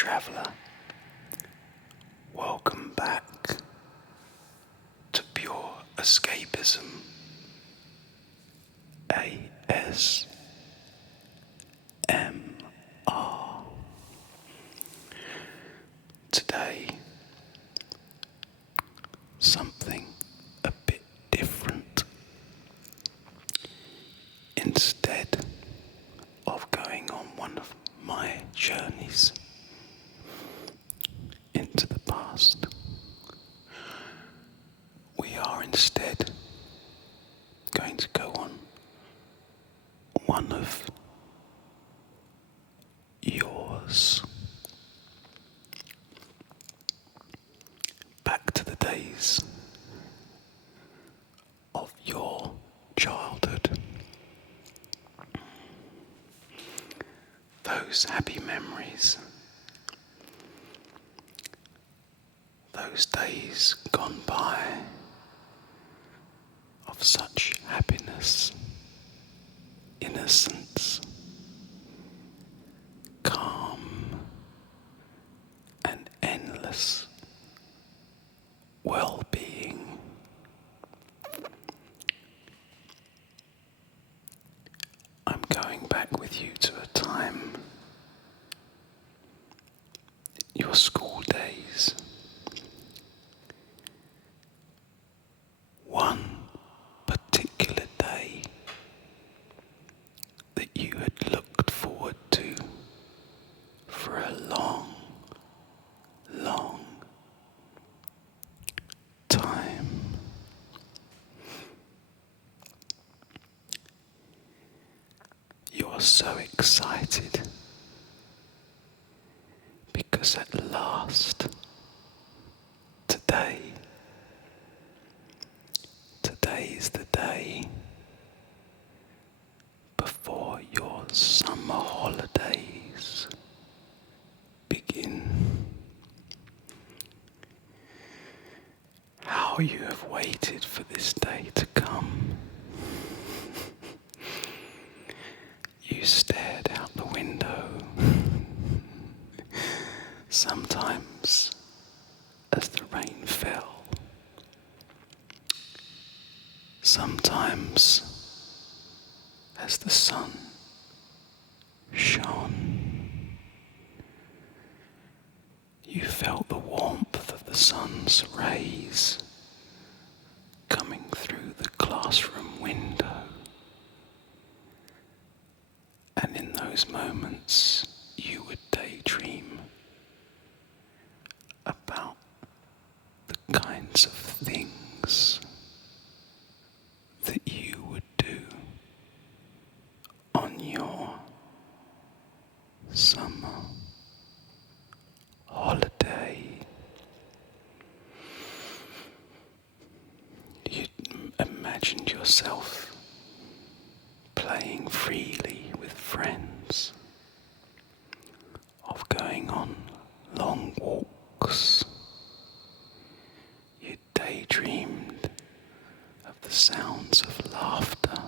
traveller. Welcome back to Pure Escapism. ASMR. Today, something a bit different. Instead of going on one of my journeys into the past, we are instead going to go on one of yours. Back to the days of your childhood. Those happy memories. Those days gone by of such happiness, innocence, calm, and endless well-being. I'm going back with you to a time, your school days. One particular day that you had looked forward to for a long, long time. You're so excited because at last, today's the day before your summer holidays begin. How you have waited for this day to come. You stared out the window, sometimes as the rain fell, sometimes as the sun shone. You felt the warmth of the sun's rays coming through the classroom window. And in those moments, you would daydream about the kinds of things that you would do on your summer holiday. You imagined yourself playing freely with friends, of going on long walks. You daydreamed of the sounds of laughter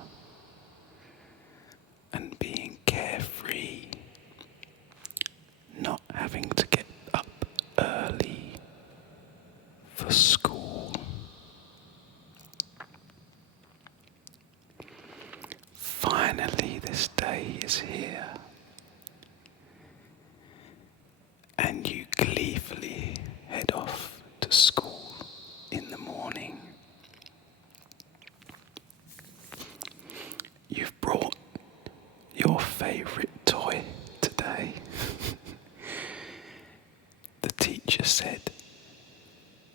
and being carefree, not having to get up early for school. Finally, this day is here, and you gleefully head off to school in the morning. You've brought your favourite toy today. The teacher said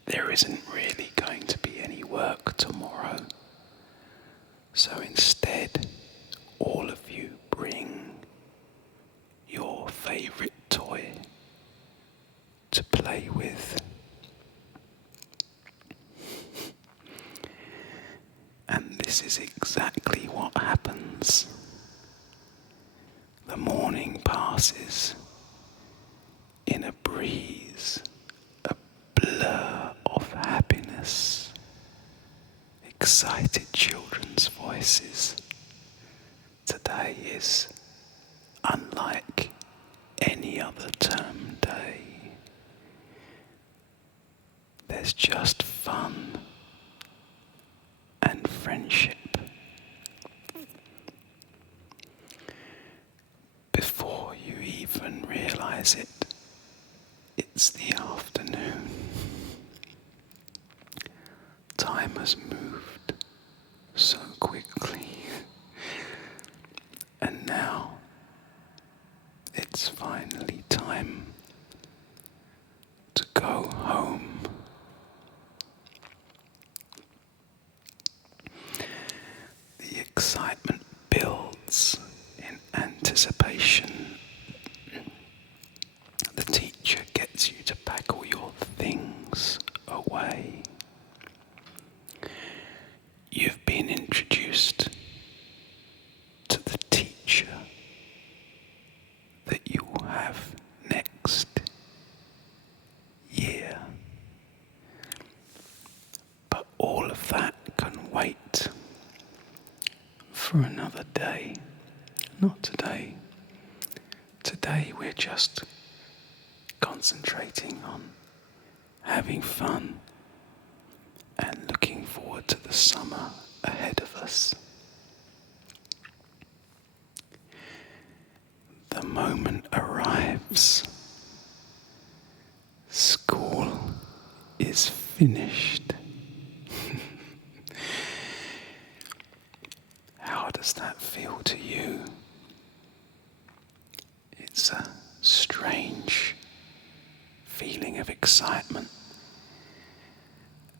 there isn't really going to be any work tomorrow, so instead all of you bring your favourite toy to play with. And this is exactly what happens. The morning passes in a breeze, a blur of happiness, excited children's voices. Today is unlike any other term day. There's just fun and friendship. Before you even realize it, it's the afternoon. Time has moved so quickly. And now it's finally time to go home. The excitement builds in anticipation. The teacher gets you to pack all your things away. You've been introduced to the teacher that you will have next year. But all of that can wait for another day. Not today. Today we're just concentrating on having fun and looking forward to the summer ahead of us. The moment arrives. School is finished. How does that feel to you? It's a strange feeling of excitement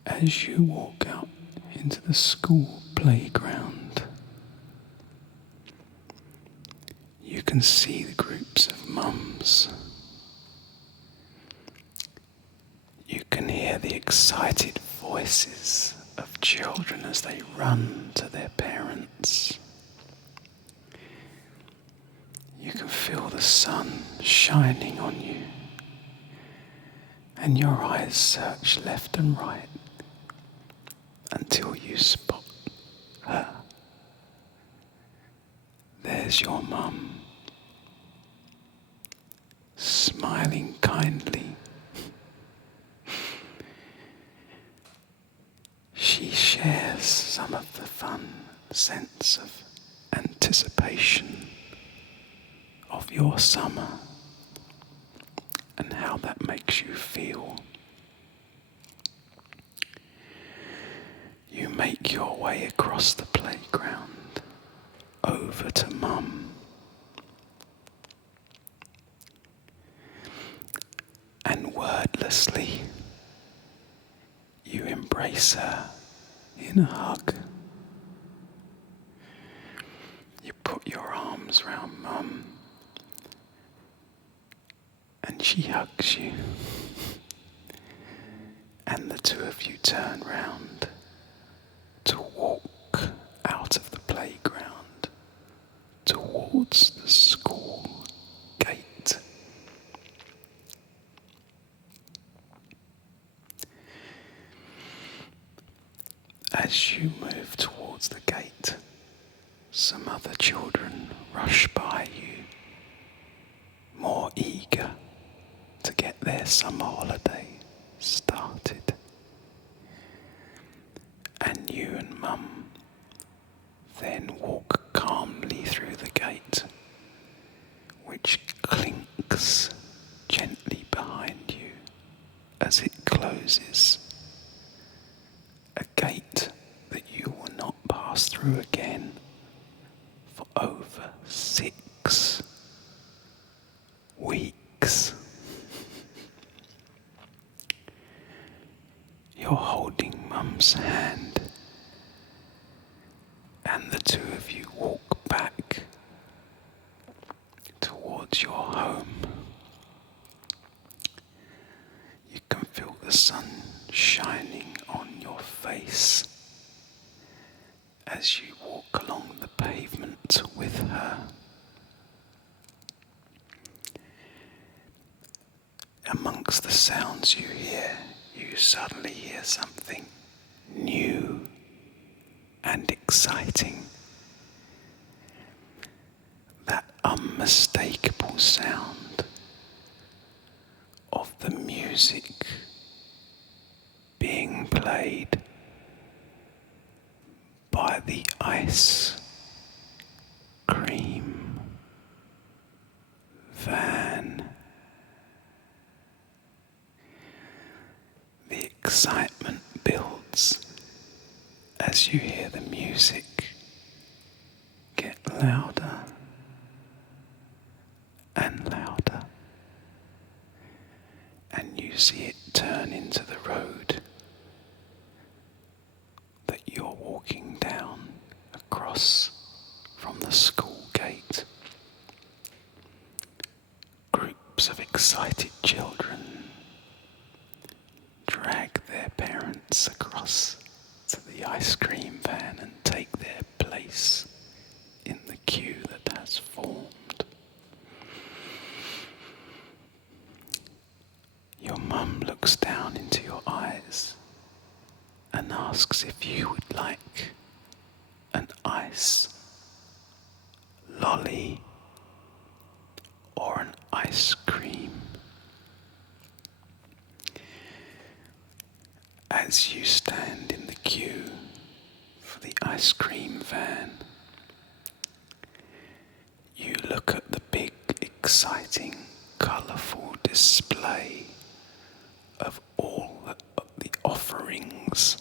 as you walk out into the school playground. You can see the groups of mums. You can hear the excited voices of children as they run to their parents. You can feel the sun shining on you, and your eyes search left and right until you spot her. There's your mum, smiling kindly. She shares some of the fun sense of anticipation of your summer and how that makes you feel. You make your way across the playground over to Mum. And wordlessly, you embrace her in a hug. You put your arms round Mum, and she hugs you. And the two of you turn round to walk out of the playground towards the school gate. As you move towards the gate, some other children rush by you, more eager to get their summer holiday started. And you and Mum then walk calmly through the gate, which clinks gently behind you as it closes. A gate that you will not pass through again for over 6 weeks. You're holding Mum's hand, and the two of you walk back towards your home. You can feel the sun shining on your face as you walk along the pavement with her. Amongst the sounds you hear, you suddenly hear something new and exciting. That unmistakable sound music being played by the ice cream van. The excitement builds as you hear the music get louder and louder, and you see it turn into the road that you're walking down across from the school gate. Groups of excited children drag their parents across to the ice cream van and take their place in the queue that has formed. Your mum looks down into your eyes and asks if you would like an ice lolly or an ice cream. As you stand in the queue for the ice cream van, you look at the big, exciting, colourful display of all the offerings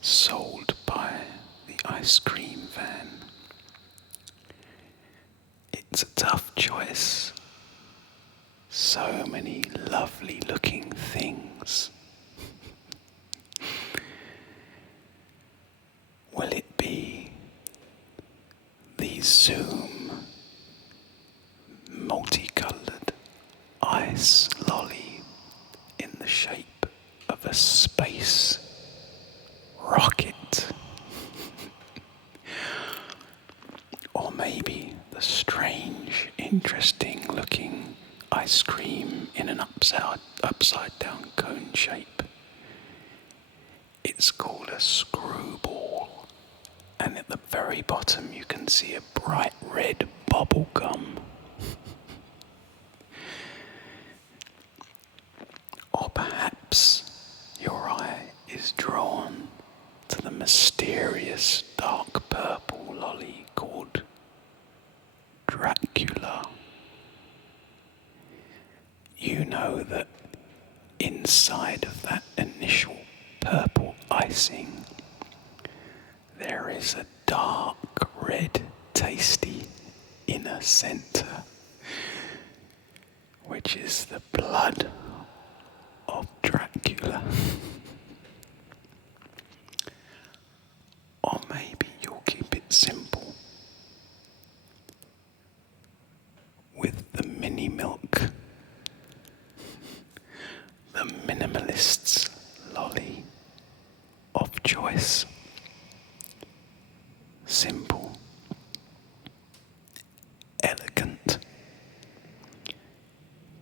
sold by the ice cream van. It's a tough choice. So many lovely looking things. Will it be the Zoom multicoloured ice lolly in the shape of a space rocket? Or maybe the strange, interesting looking ice cream in an upside down cone shape? It's called a screwball, and at the very bottom you can see a bright red bubble gum. Or perhaps your eye is drawn to the mysterious dark purple lolly called Dracula. You know that inside of that initial purple icing there is a dark red tasty inner centre, which is the blood of Dracula. Or maybe you'll keep it simple with the mini milk, the minimalist's lolly of choice. Simple, elegant,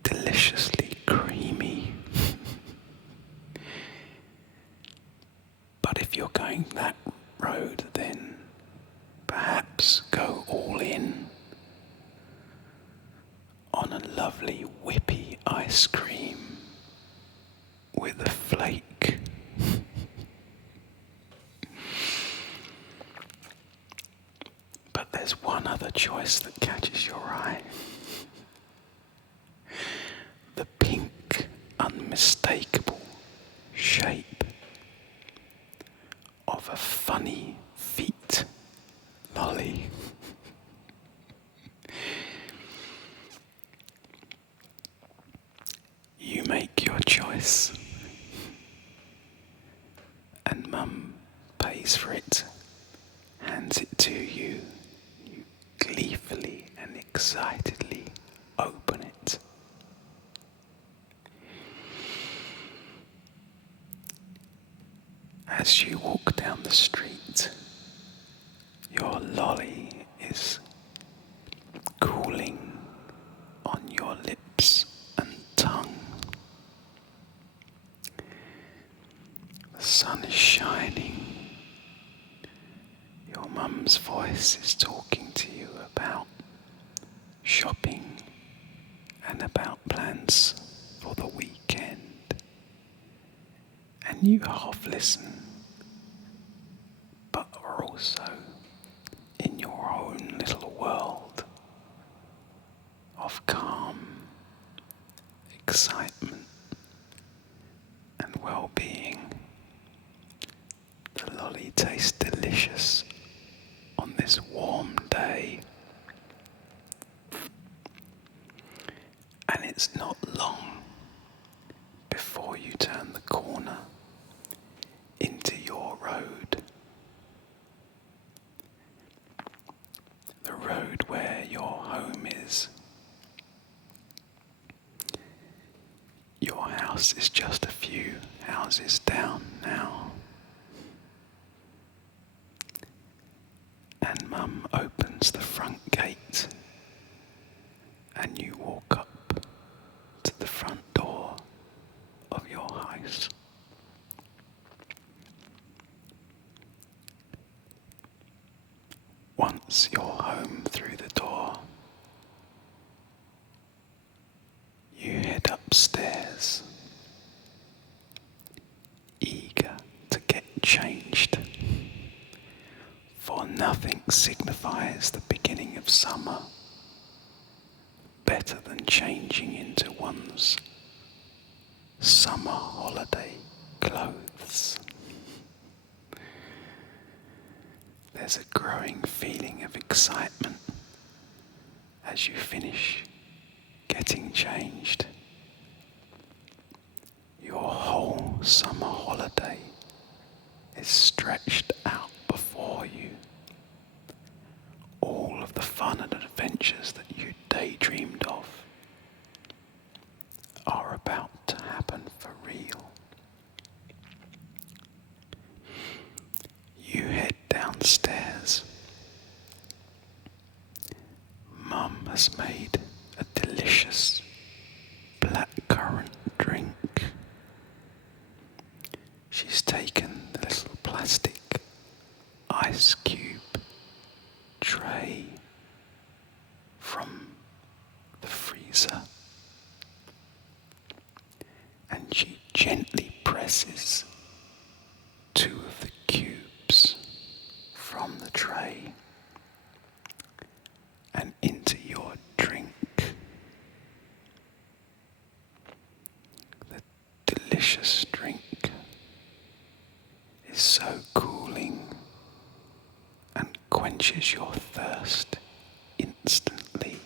deliciously creamy. But if you're going that road, then perhaps go all in on a lovely whippy ice cream with a flake. But there's one other choice that catches your eye. The pink, unmistakable shape of a funny feet lolly. You make your choice, and Mum pays for it, hands it to you. You gleefully and excitedly open it. As you walk down the street, your lolly is cooling on your lips and tongue. The sun is shining. Your mum's voice is talking to you about shopping and about plans for the weekend. and you half listen, but are also in your own little world of calm, excitement, and well-being. The lolly tastes delicious on this warm day, and it's not long before you turn the corner into your road. The road where your home is. Your house is just a few houses down now. And Mum opens the front gate and you walk up to the front door of your house. Once you're home through the door, you head upstairs, eager to get changed, for nothing signifies the beginning of summer better than changing into one's summer holiday clothes. There's a growing feeling of excitement as you finish getting changed. Your whole summer holiday is stretched out before you. All of the fun and adventures that you daydreamed of are about to happen for real. You head downstairs. Mum has made a delicious blackcurrant drink. She's taken the little plastic ice cube tray from the freezer and she gently presses two of the cubes from the tray and into your drink. The delicious drink is so cooling and quenches your thirst instantly.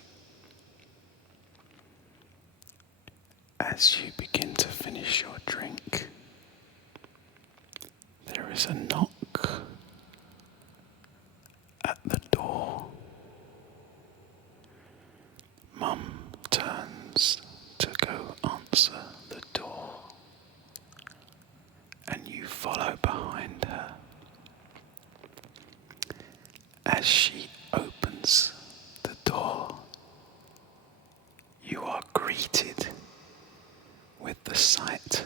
As you begin to finish your drink, there is a knock at the door. Mum turns to go answer the door, and you follow behind her. As she opens the door, you are greeted with the sight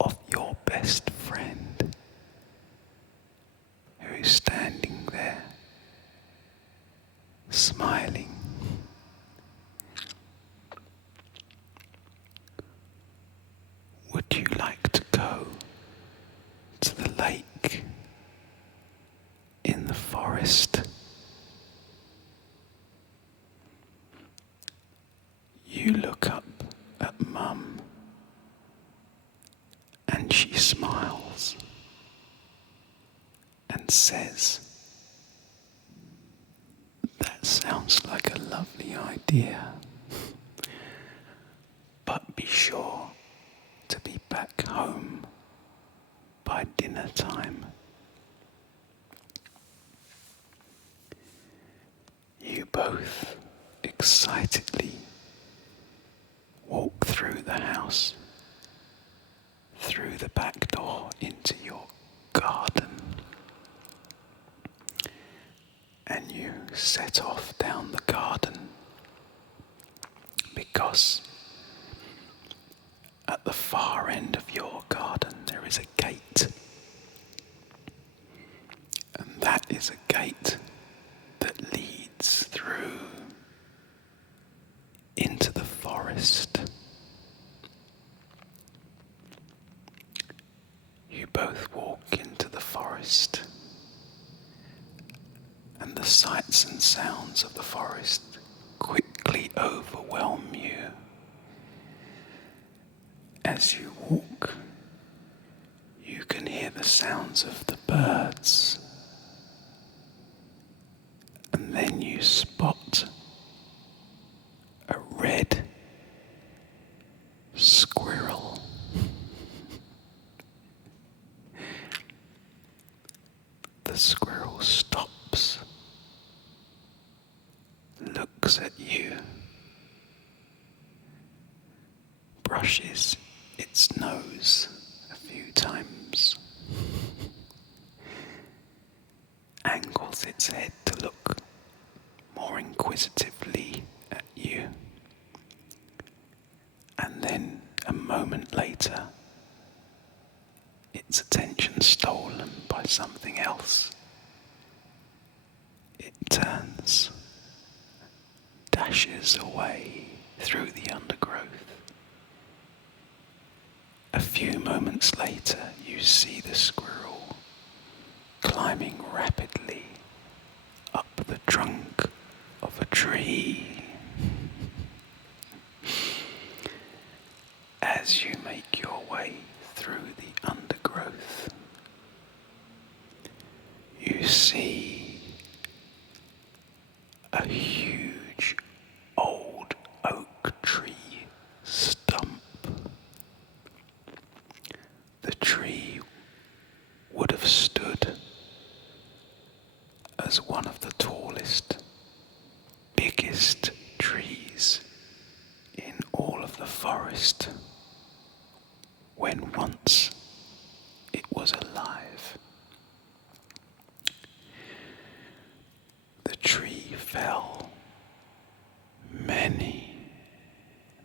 of your best friend who is standing there, smiling. Would you like to go to the lake in the forest? You look up at Mum and she smiles and says, "That sounds like a lovely idea, but be sure to be back home by dinner time." You both excitedly walk through the house, through the back door into your garden, and you set off down the garden because at the far end of your garden there is a gate, and that is a gate that leads through into the forest. sounds of the forest quickly overwhelm you. As you walk, you can hear the sounds of the birds, and then you spot a red squirrel. The squirrel stops, looks at you, brushes its nose a few times, angles its head to look more inquisitively at you, and then a moment later, its attention stolen by something else, it turns, dashes away through the undergrowth. A few moments later, you see the squirrel climbing rapidly up the trunk of a tree. As you make your way through the undergrowth, you see a huge old oak tree stump. The tree would have stood as one of the tallest, biggest trees in all of the forest when once it was alive. The tree fell many,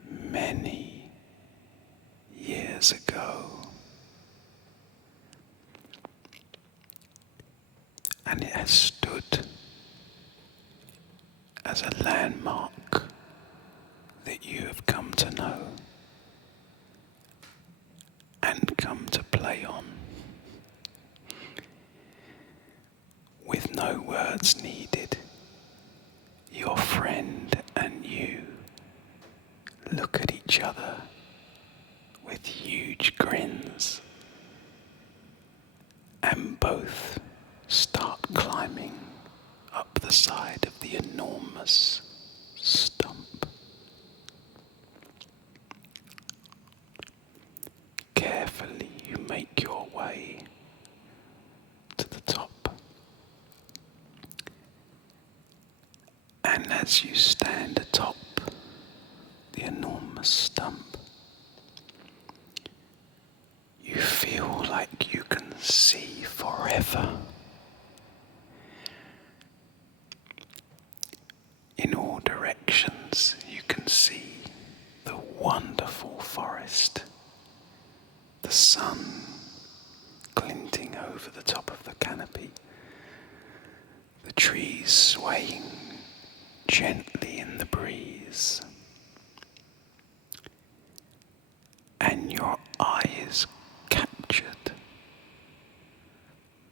many years ago, and it has stood as a landmark that you have come to know and come to play on. With no words needed, your friend and you look at each other with huge grins and both start climbing up the side of the enormous stump. Carefully you make your way to the top. And as you stand atop the enormous stump, you feel like you can see forever. In all directions, you can see the wonderful forest, the sun glinting over the top of the canopy, the trees swaying gently in the breeze, and your eye is captured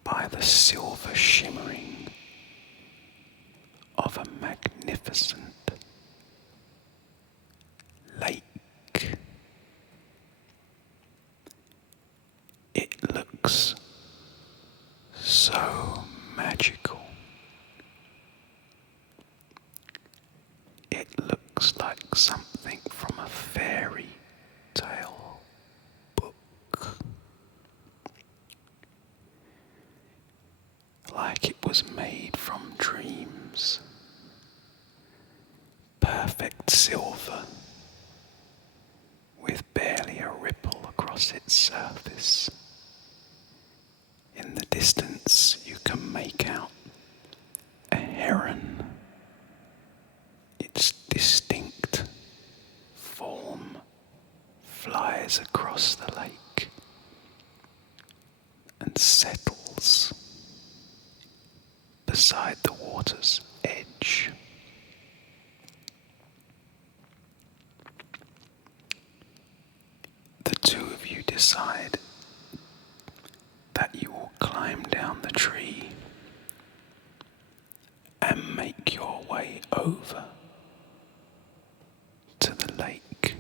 by the silver shimmering of a magnificent lake. It looks so magical. It looks like something from a fairy tale book. Like it was made from dreams. Perfect silver, with barely a ripple across its surface. In the distance, you can make out a heron. Its distinct form flies across the lake and settles beside the water's edge. The two of you decide that you will climb down the tree and make your over to the lake.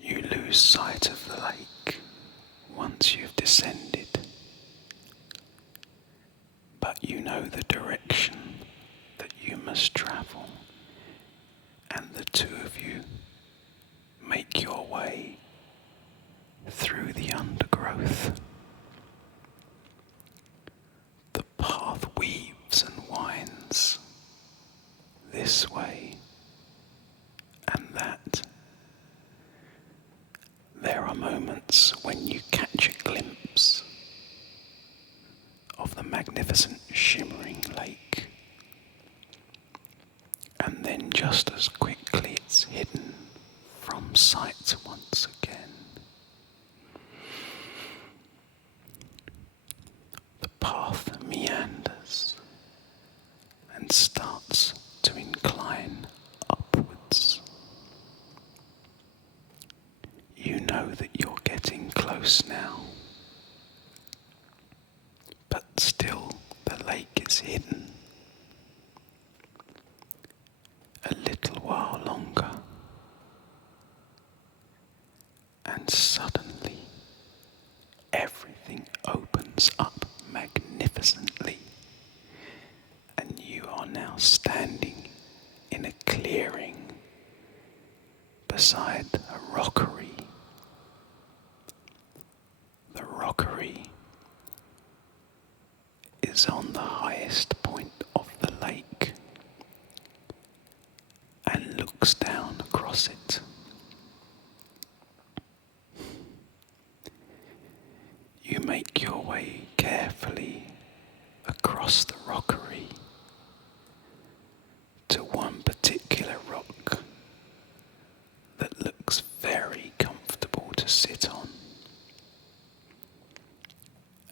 You lose sight of the lake once you've descended, but you know the direction that you must travel, and the two of you make your way through the undergrowth. The path weaves and winds this way and that. There are moments when you catch a glimpse of the magnificent shimmering lake, and then just as quickly it's hidden from sight once again. The path meanders and starts to incline upwards. You know that you're getting close now, but still the lake is hidden. A little while longer, and suddenly everything opens up magnificently, and you are now standing in a clearing beside a rockery. The rockery is on the highest point of the lake and looks down across it. You make your way carefully across the rockery to one particular rock that looks very comfortable to sit on.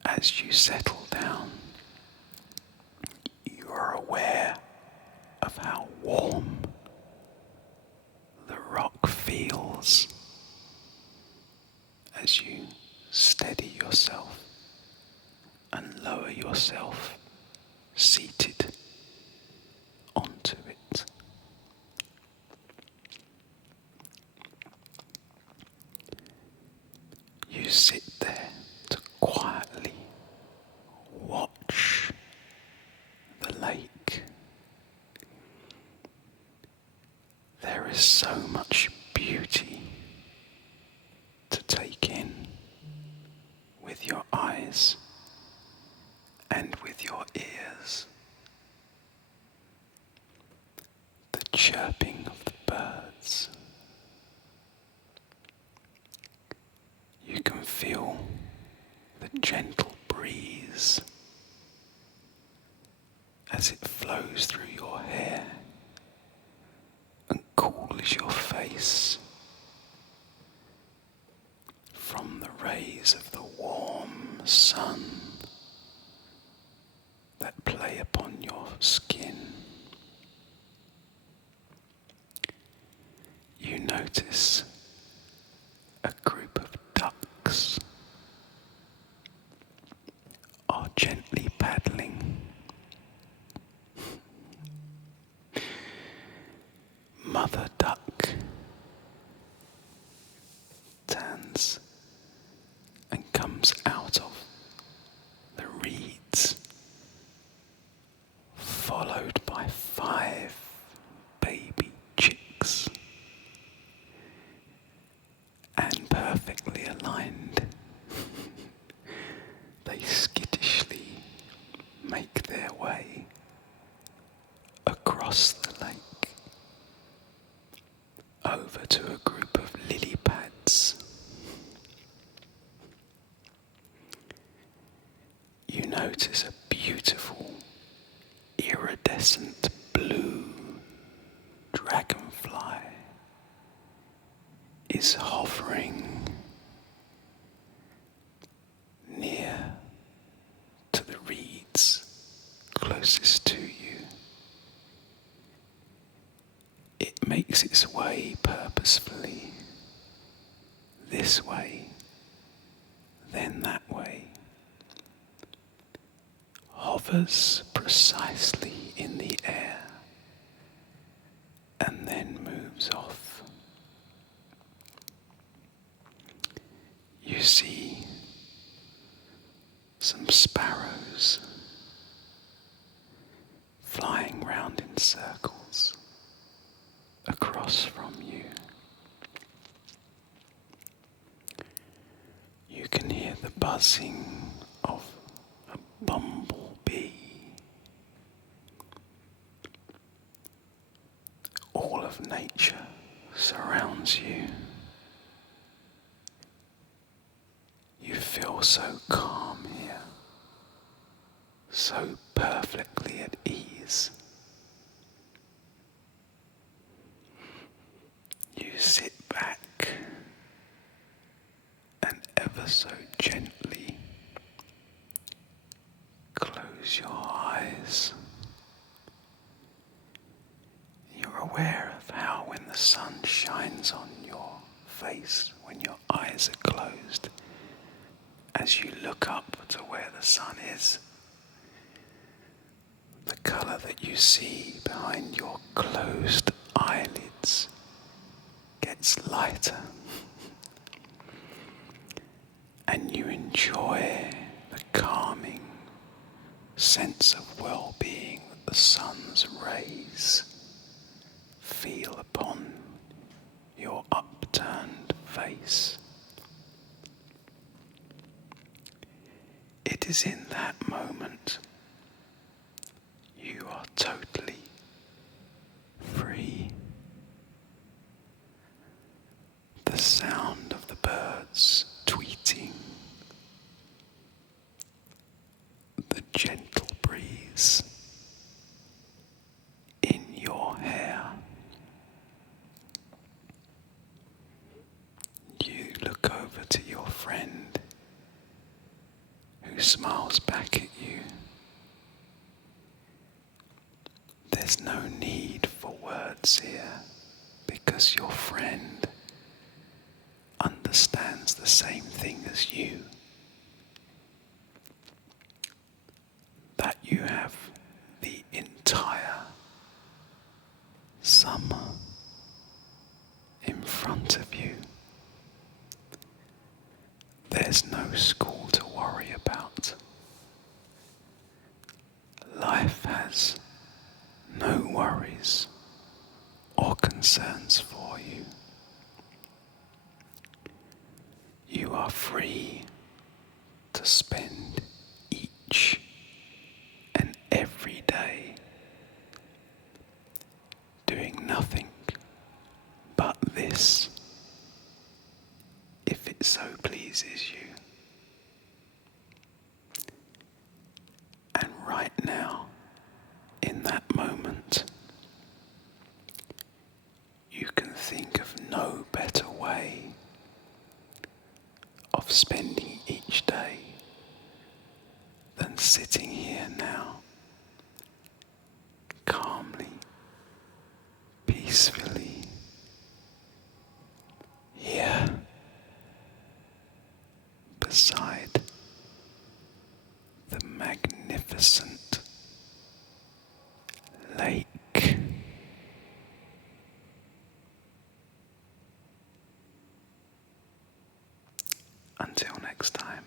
As you settle down, you are aware of how warm the rock feels as you steady yourself and lower yourself seated onto it. You sit there to quietly watch the lake. There is so much beauty to take in with your eyes and with your ears. The chirping of the birds. You can feel the gentle breeze as it flows through your hair and cools your face from the rays of the warm sun that play upon your skin. You notice a group of ducks are gently paddling. Mother duck turns and comes out of the reeds, followed by 5 baby chicks, and perfectly aligned, they skittishly make their way across the lake over to a group of lily pads. You notice a beautiful iridescent blue dragonfly is hovering near to the reeds closest to you. It makes its way purposefully, this way, then that way, hovers precisely in the air and then moves off. You see some sparrows flying round in circles across from you. You can hear the buzzing of a bumblebee. All of nature surrounds you. You feel so calm here, so perfectly at ease. You sit back and ever so gently close your eyes. You're aware of how when the sun shines on your face, when your eyes are closed, as you look up to where the sun is, the colour that you see behind your closed eyelids gets lighter, and you enjoy the calming sense of well-being that the sun's rays feel upon your upturned face. It is in that moment you are totally free. The sound of the birds tweeting, the gentle breeze in your hair. You look over to your friend who smiles back at you. There's no need for words here because your friend understands the same thing as you. That you have the entire summer in front of you. There's no school to worry about. Life has no worries or concerns for you. You are free to spend each and every day doing nothing but this, if it so pleases you. And right now, in that moment, you can think of no better way of spending each day than sitting here now, calmly, peacefully, here, beside the magnificent lake. Until next time.